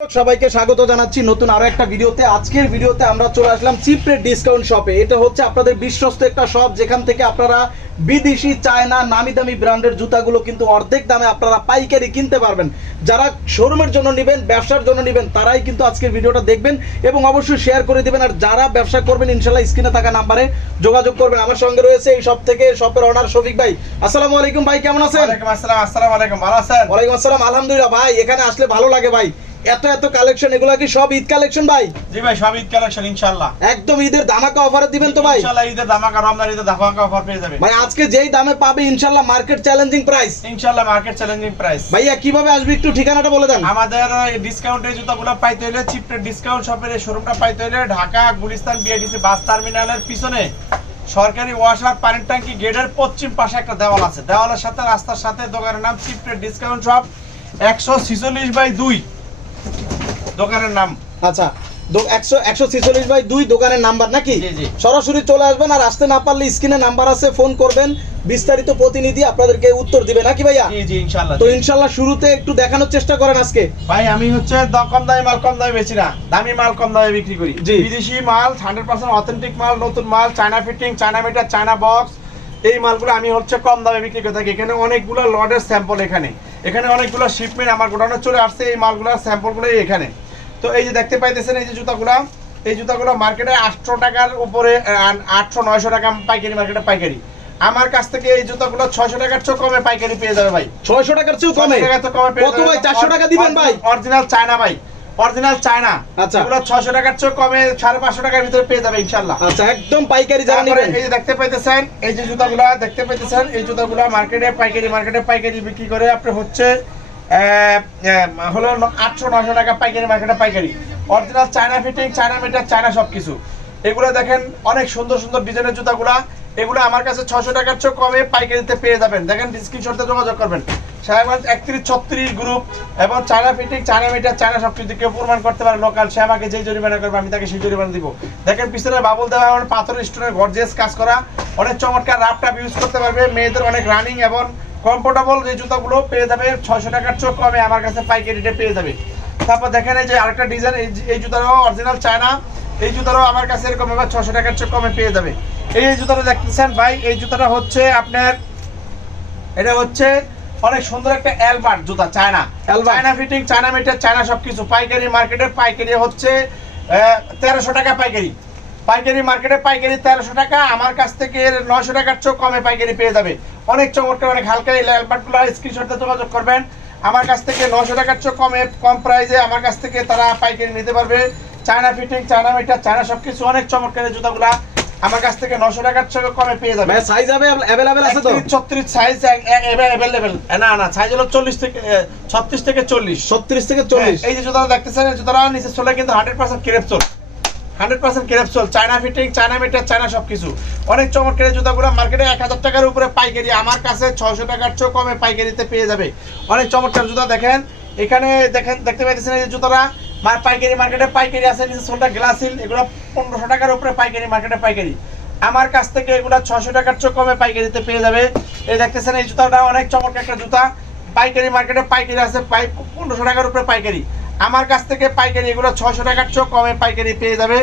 সবাইকে স্বাগত জানাচ্ছি নতুন আরও একটা ভিডিওতে। আজকের ভিডিওতে আমরা চলে আসলাম চিপরের ডিসকাউন্ট শপে এটা হচ্ছে আপনাদের বিশ্বস্ত একটা শপ যেখান থেকে আপনারা বিদেশি চায়না নামি দামি ব্র্যান্ডের জুতাগুলো কিন্তু অর্ধেক দামে আপনারা পাইকারি কিনতে পারবেন। যারা শোরুমের জন্য নেবেন ব্যবসার জন্য নেবেন তারাই কিন্তু আজকের ভিডিওটা দেখবেন এবং অবশ্যই শেয়ার করে দিবেন। আর যারা ব্যবসা করবেন ইনশাল্লাহ স্ক্রিনে থাকা নাম্বারে যোগাযোগ করবেন। আমার সঙ্গে রয়েছে এই সব থেকে শপের অনার শফিক ভাই। আসসালামু আলাইকুম ভাই কেমন আছেন? আসসালামু আলাইকুম ভালো আছেন? ওয়ালাইকুম আসসালাম আলহামদুলিল্লাহ ভাই এখানে আসলে ভালো লাগে ভাই। এত এত কালেকশন এগুলা কি সব ঈদ কালেকশন ভাই? জি ভাই সব ঈদ কালেকশন ইনশাআল্লাহ। একদম ঈদের ধামাকা অফারে দিবেন তো ভাই? ইনশাআল্লাহ ঈদের ধামাকা রমজান ঈদের ধামাকা অফার পেয়ে যাবে ভাই আজকে যেই দামে পাবে ইনশাল্লাহ মার্কেট চ্যালেঞ্জিং প্রাইস ইনশাআল্লাহ মার্কেট চ্যালেঞ্জিং প্রাইস ভাইয়া কীভাবে আসবে একটু ঠিকানাটা বলে দেন। আমাদের ডিসকাউন্টের জুতাগুলো পাইতে হলে চিপটের ডিসকাউন্ট শপের এই শোরুমটা পাইতে হলে ঢাকা গুলিস্তান বিআইডিসি বাস টার্মিনালের পিছনে সরকারি ওয়াশার পানির ট্যাঙ্কি গেটের পশ্চিম পাশে একটা দেওয়াল আছে। দেওয়ালের সাথে রাস্তার সাথে দোকানের নাম চিপটের ডিসকাউন্ট শপ একশো ছিচল্লিশ বাই দুই। দোকানের নাম। আচ্ছা একশো একশো ছিচল্লিশ বাই দুই দোকানের নাম্বার নাকি। সরাসরি চলে আসবেন আর আসতে না পারলে স্ক্রিনে নাম্বার আছে ফোন করবেন। বিস্তারিত প্রতিনিধি আপনাদেরকে উত্তর দিবে নাকি ভাইয়া? তো ইনশাল্লাহ শুরুতে একটু দেখানোর চেষ্টা করেন আজকে। ভাই আমি হচ্ছে কম দামি মাল কম দামে বেচি না। দামি মাল কম দামে বিক্রি করি। বিদেশি মাল হান্ড্রেড পার্সেন্ট অথেন্টিক মাল নতুন মাল China fitting China meter China box এই মালগুলো আমি হচ্ছে কম দামে বিক্রি করে থাকি। এখানে অনেকগুলো লডের স্যাম্পল এখানে। এখানে অনেকগুলো শিপমেন্ট আমার গোডাউনে চলে আসছে এই মালগুলোর স্যাম্পলগুলোই এখানে। তো এই যে দেখতে পাইতেছেন এই যে জুতাগুলো এই জুতাগুলো মার্কেটে আটশো টাকার উপরে আটশো নয়শো টাকা পাইকারি মার্কেটে পাইকারি। আমার কাছ থেকে এই জুতাগুলো ছয়শো টাকার চেয়ে কমে পাইকারি পেয়ে যাবে ভাই। ছয়শো টাকার চেয়েও কমে? কত ভাই? চারশো টাকা দিবেন ভাই? অরিজিনাল চায়না ভাই। অরিজিনাল চায়না আচ্ছা। এগুলো 600 টাকার চেয়ে কমে 550 টাকার ভিতরে পেয়ে যাবে ইনশাআল্লাহ। আচ্ছা একদম পাইকারি যারা নেবেন। এই যে দেখতে পাইতেছেন এই যে জুতাগুলো দেখতে পাইতেছেন এই জুতাগুলো মার্কেটে পাইকারি মার্কেটে পাইকারি বিক্রি করে আপনি হচ্ছে হলো আটশো নশো টাকা পাইকারি মার্কেটে পাইকারি। Original China fitting China meter China সব কিছু এগুলো দেখেন, অনেক সুন্দর সুন্দর ডিজাইনের জুতাগুলা। এগুলো আমার কাছে ছশো টাকার চেয়ে কমে পাইকারিতে পেয়ে যাবেন। দেখেন স্ক্রিনশটে যোগাযোগ করবেন। সাহেবগঞ্জ একত্রিশ ছত্রিশ গ্রুপ এবং China fitting China meter China সব কিছু কেউ প্রমাণ করতে পারে লোকাল সে আমাকে যেই জরিমানা করবে, আমি তাকে সেই জরিমানা দিব। দেখেন পিছনে বাবুল দেওয়া আমার পাথর স্টোনের গর্জেস কাজ করা। অনেক চমৎকার রাফ টাপ ইউজ করতে পারবে। মেয়েদের অনেক রানিং এবং কমফোর্টেবল যে জুতাগুলো পেয়ে যাবে ছয়শো টাকার চোখ কমে আমার কাছে পাইকারি রেটে পেয়ে যাবে। তারপর দেখেন এই যে আরেকটা ডিজাইন এই জুতারও অরিজিনাল চায়না এই জুতারও আমার কাছে এরকম এবার ছশো টাকার চোখ কমে পেয়ে যাবে। এই যে জুতাটা দেখতেছেন ভাই এই জুতাটা হচ্ছে আপনার এটা হচ্ছে অনেক সুন্দর একটা অ্যালবার্ট জুতা China. China fitting China meter China সবকিছু। পাইকারি মার্কেটে পাইকারি হচ্ছে তেরোশো টাকা পাইকারি। পাইকারি মার্কেটে পাইকারি তেরোশো টাকা আমার কাছ থেকে নয়শো টাকার চেয়েও কমে পাইকারি পেয়ে যাবে। অনেক চমৎকার অনেক হালকা এই অ্যালবার্টগুলো স্ক্রিনশটে যোগাযোগ করবেন। আমার কাছ থেকে নশো টাকার চেয়েও কমে কম প্রাইসে আমার কাছ থেকে তারা পাইকারি নিতে পারবে। China fitting China meter China সবকিছু অনেক চমৎকার জুতাগুলা আমার কাছ থেকে নশো টাকার চেয়েও কমে পেয়ে যাবে। ভাই সাইজ অ্যাভেলেবেল আছে তো? ছত্রিশ সাইজ অ্যাভেলেবেল না না সাইজ হলো চল্লিশ থেকে ছত্রিশ থেকে চল্লিশ। ছত্রিশ থেকে চল্লিশ? এই যে জুতাটা দেখতেছেন জুতাটা নিচে চলে কিন্তু hundred percent crepe sole hundred percent crepe sole China fitting, China meter China সবকিছু। অনেক চমৎকার এই জুতাগুলো মার্কেটে এক হাজার টাকার উপরে পাইকারি। আমার কাছে ছয়শো টাকার চেয়েও কমে পাইকারিতে পেয়ে যাবে। অনেক চমৎকার জুতা দেখেন। এখানে দেখেন, দেখতে পাচ্ছেন এই জুতাটা। পাইকারি মার্কেটে পাইকারি আছে নিচে সোলটা গ্লাসিল, এগুলো পনেরোশো টাকার উপরে পাইকারি মার্কেটে পাইকারি। আমার কাছ থেকে এগুলো ছশো টাকার চেয়ে কমে পাইকারিতে পেয়ে যাবে। এই দেখতেছেন, এই জুতাটা অনেক চমৎকার একটা জুতা। পাইকারি মার্কেটে পাইকারি আছে, পাই পনেরোশো টাকার উপরে পাইকারি। আমার কাছ থেকে পাইকারি এগুলো ছশো টাকার চেয়েও কমে পাইকারি পেয়ে যাবে।